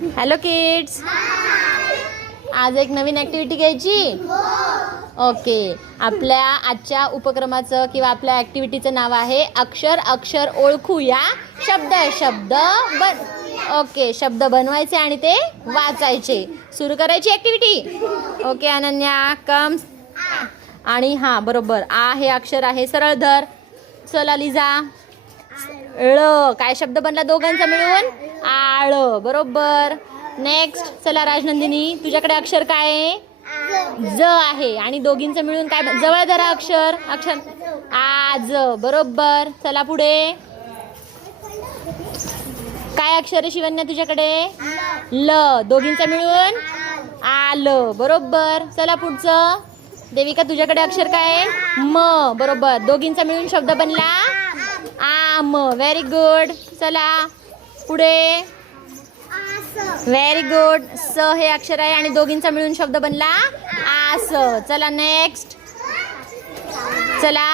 Hello kids, आज एक नवीन activity घ्यायची. ओके, आपल्या आजच्या उपक्रमाचं किंवा आपल्या ॲक्टिव्हिटीचं नाव आहे अक्षर अक्षर ओळखूया, शब्द शब्द ओके, शब्द बनवायचे आणि ते वाचायचे. सुरू करायची ॲक्टिव्हिटी. Okay Ananya, comes. आणि हां बरोबर, आ हे अक्षर आहे, सरळ धर. चला लिजा. ळ काय शब्द बनला दोघांचा मिळून? आळ. बरोबर. नेक्स्ट. चला राजनंदिनी, तुझ्याकडे अक्षर काय आहे? ज आहे आणि दोघींचं मिळून काय? जवळ धरा अक्षर. आज. बरोबर. चला पुढे. काय अक्षर आहे शिवन्या तुझ्याकडे? ल. दोघींचं मिळून आलं. बरोबर. चला पुढचं. देविका तुझ्याकडे अक्षर काय आहे? म. बरोबर. दोघींचा मिळून शब्द बनला आम. Very good. चला पुढे. Very good. स हे अक्षर आहे आणि दोघींचा मिळून शब्द बनला आस. चला नेक्स्ट. चला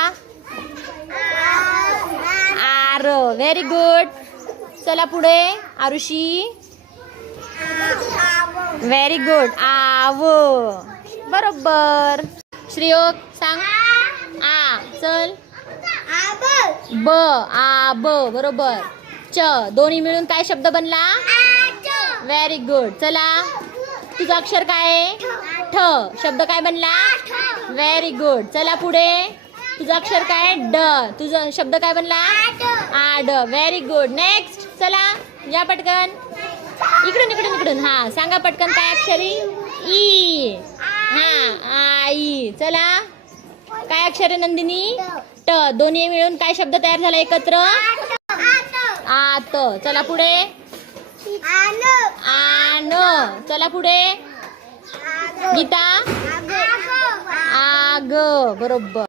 आर. Very good. चला पुढे. आरुषी. Very good. आव. बरोबर. श्रेयोग सांग. आ. चल. ब. आ ब. बरोबर. च. दोन्ही मिळून काय शब्द बनला? Very good. चला तुझं अक्षर काय आहे? ठ. शब्द काय बनला? Very good. चला पुढे. तुझं अक्षर काय? ड. तुझं शब्द काय बनला? आड. Very good. नेक्स्ट. चला या पटकन. इकडून इकडून इकडून. हा सांगा पटकन काय अक्षरी? ई. हा आई. चला काय अक्षर आहे नंदिनी? ट. दोन्ही मिळून काय शब्द तयार झाला एकत्र? आत. चला पुढे. आन. चला पुढे. गीता. आग. बरोबर.